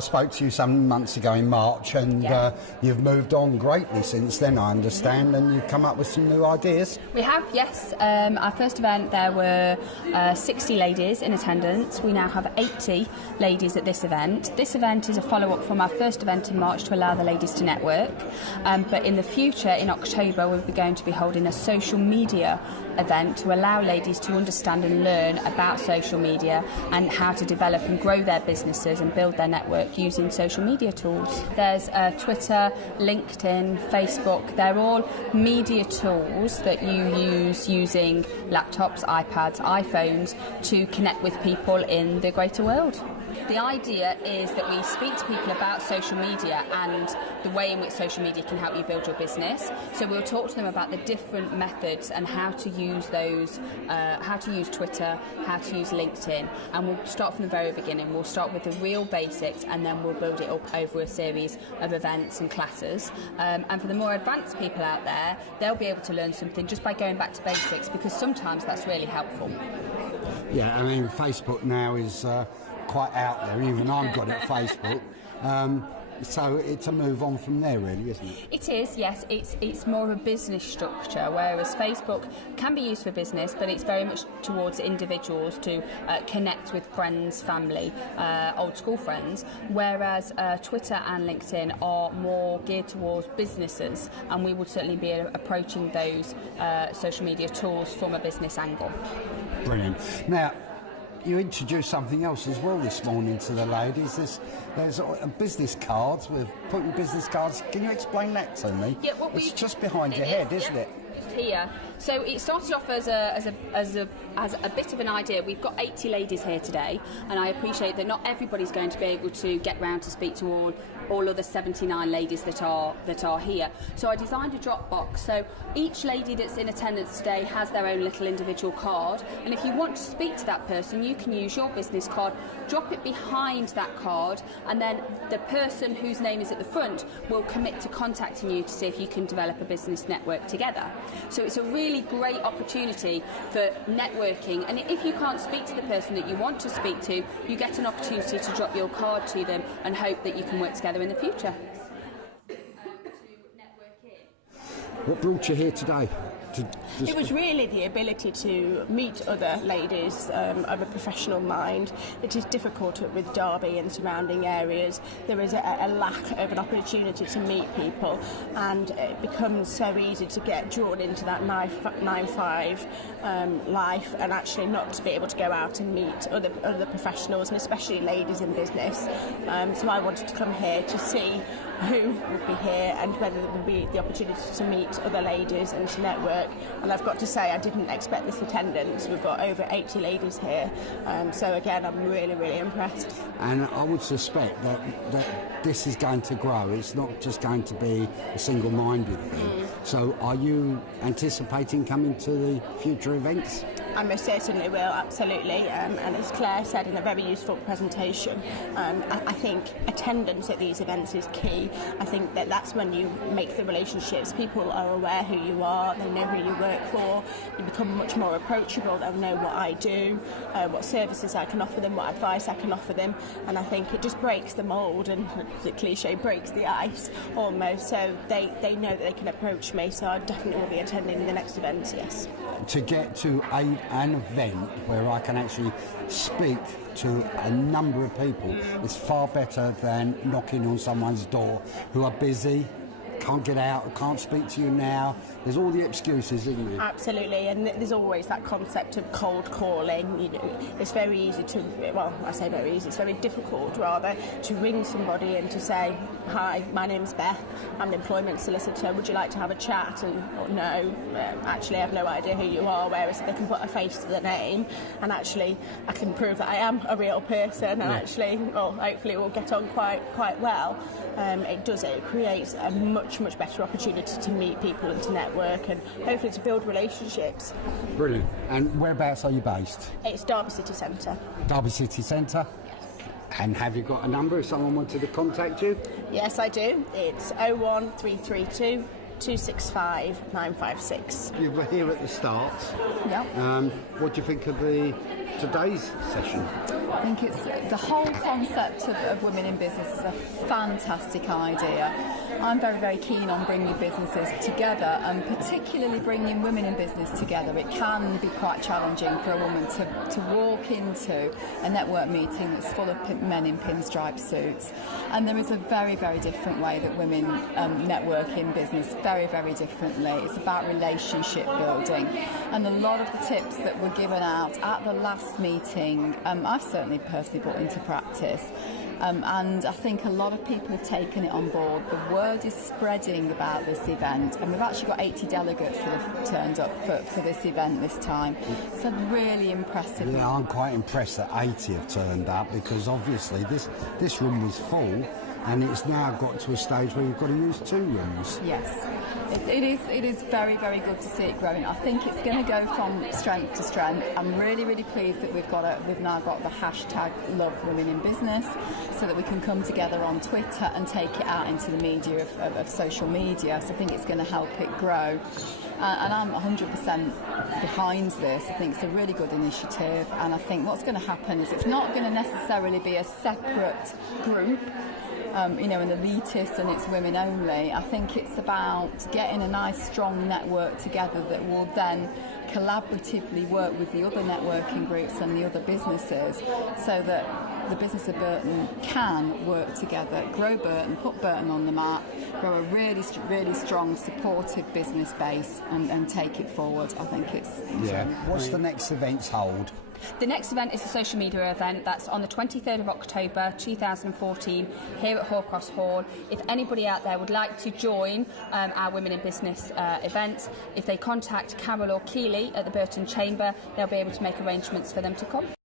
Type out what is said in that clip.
I spoke to you some months ago in March, and you've moved on greatly since then, I understand, and you've come up with some new ideas. We have, yes. Our first event, there were 60 ladies in attendance. We now have 80 ladies at this event. This event is a follow-up from our first event in March to allow the ladies to network. But in the future, in October, we'll be going to be holding a social media event to allow ladies to understand and learn about social media and how to develop and grow their businesses and build their network using social media tools. There's Twitter, LinkedIn, Facebook. They're all media tools that you use using laptops, iPads, iPhones to connect with people in the greater world. The idea is that we speak to people about social media and the way in which social media can help you build your business. So we'll talk to them about the different methods and how to use those, how to use Twitter, how to use LinkedIn, and we'll start from the very beginning. We'll start with the real basics and then we'll build it up over a series of events and classes. And for the more advanced people out there, they'll be able to learn something just by going back to basics, because sometimes that's really helpful. Yeah, I mean, Facebook now is quite out there. Even I've got it Facebook. So it's a move on from there, really, isn't it? It is, yes. It's more of a business structure, whereas Facebook can be used for business, but it's very much towards individuals to connect with friends, family, old school friends, whereas Twitter and LinkedIn are more geared towards businesses, and we would certainly be approaching those social media tools from a business angle. Brilliant. Now, you introduced something else as well this morning to the ladies. There's business cards. We're putting business cards. Can you explain that to me? Yeah, it's just behind your head, isn't it? Here. So it started off as a bit of an idea. We've got 80 ladies here today, and I appreciate that not everybody's going to be able to get round to speak to all other 79 ladies that are here. So I designed a drop box. So each lady that's in attendance today has their own little individual card, and if you want to speak to that person, you can use your business card, drop it behind that card, and then the person whose name is at the front will commit to contacting you to see if you can develop a business network together. So it's a really great opportunity for networking, and if you can't speak to the person that you want to speak to, you get an opportunity to drop your card to them and hope that you can work together in the future. What brought you here today? It was really the ability to meet other ladies of a professional mind. It is difficult with Derby and surrounding areas. There is a lack of an opportunity to meet people, and it becomes so easy to get drawn into that 9-5 life, and actually not to be able to go out and meet other professionals, and especially ladies in business. So I wanted to come here to see who would be here and whether there would be the opportunity to meet other ladies and to network. And I've got to say, I didn't expect this attendance. We've got over 80 ladies here, so again, I'm really, really impressed. And I would suspect that this is going to grow. It's not just going to be a single-minded thing. So are you anticipating coming to the future events? I most certainly will, absolutely. And as Claire said in a very useful presentation, I think attendance at these events is key. I think that's when you make the relationships. People are aware who you are, they know who you work for, you become much more approachable, they'll know what I do, what services I can offer them, what advice I can offer them, and I think it just breaks the mould, and the cliche, breaks the ice almost, so they know that they can approach me, so I definitely will be attending the next event, yes. To get to an event where I can actually speak to a number of people is far better than knocking on someone's door who are busy, can't get out, can't speak to you now. There's all the excuses, isn't there? Absolutely, and there's always that concept of cold calling. You know, it's very easy to, well, I say very easy, it's very difficult rather to ring somebody and to say, hi, my name's Beth, I'm an employment solicitor, would you like to have a chat? And or, no, actually I have no idea who you are, whereas they can put a face to the name and actually I can prove that I am a real person, and actually, well, hopefully we'll get on quite well. It creates a much better opportunity to meet people and to network and hopefully to build relationships. Brilliant. And whereabouts are you based? It's Derby City Centre. Derby City Centre. And have you got a number if someone wanted to contact you? Yes, I do. It's 01332 265 956. You were here at the start. Yeah. What do you think of today's session? I think it's the whole concept of women in business is a fantastic idea. I'm very, very keen on bringing businesses together, and particularly bringing women in business together. It can be quite challenging for a woman to walk into a network meeting that's full of men in pinstripe suits, and there is a very, very different way that women network in business, very, very differently. It's about relationship building, and a lot of the tips that were given out at the last meeting, I've certainly personally put into practice. And I think a lot of people have taken it on board. The word is spreading about this event, and we've actually got 80 delegates that have turned up for this event this time. So really impressive. Yeah, I'm quite impressed that 80 have turned up, because obviously this room was full, and it's now got to a stage where you've got to use 2 rooms. Yes, it is very, very good to see it growing. I think it's going to go from strength to strength. I'm really, really pleased that we've now got the hashtag #LoveWomenInBusiness, so that we can come together on Twitter and take it out into the media of social media. So I think it's going to help it grow. And I'm 100% behind this. I think it's a really good initiative, and I think what's going to happen is it's not going to necessarily be a separate group, an elitist and it's women only. I think it's about getting a nice strong network together that will then collaboratively work with the other networking groups and the other businesses, so that the business of Burton can work together, grow Burton, put Burton on the map, grow a really, really strong, supportive business base, and take it forward. I think it's... Yeah. What's the next events hold? The next event is a social media event that's on the 23rd of October 2014 here at Horcross Hall. If anybody out there would like to join our Women in Business event, if they contact Carol or Keely at the Burton Chamber, they'll be able to make arrangements for them to come.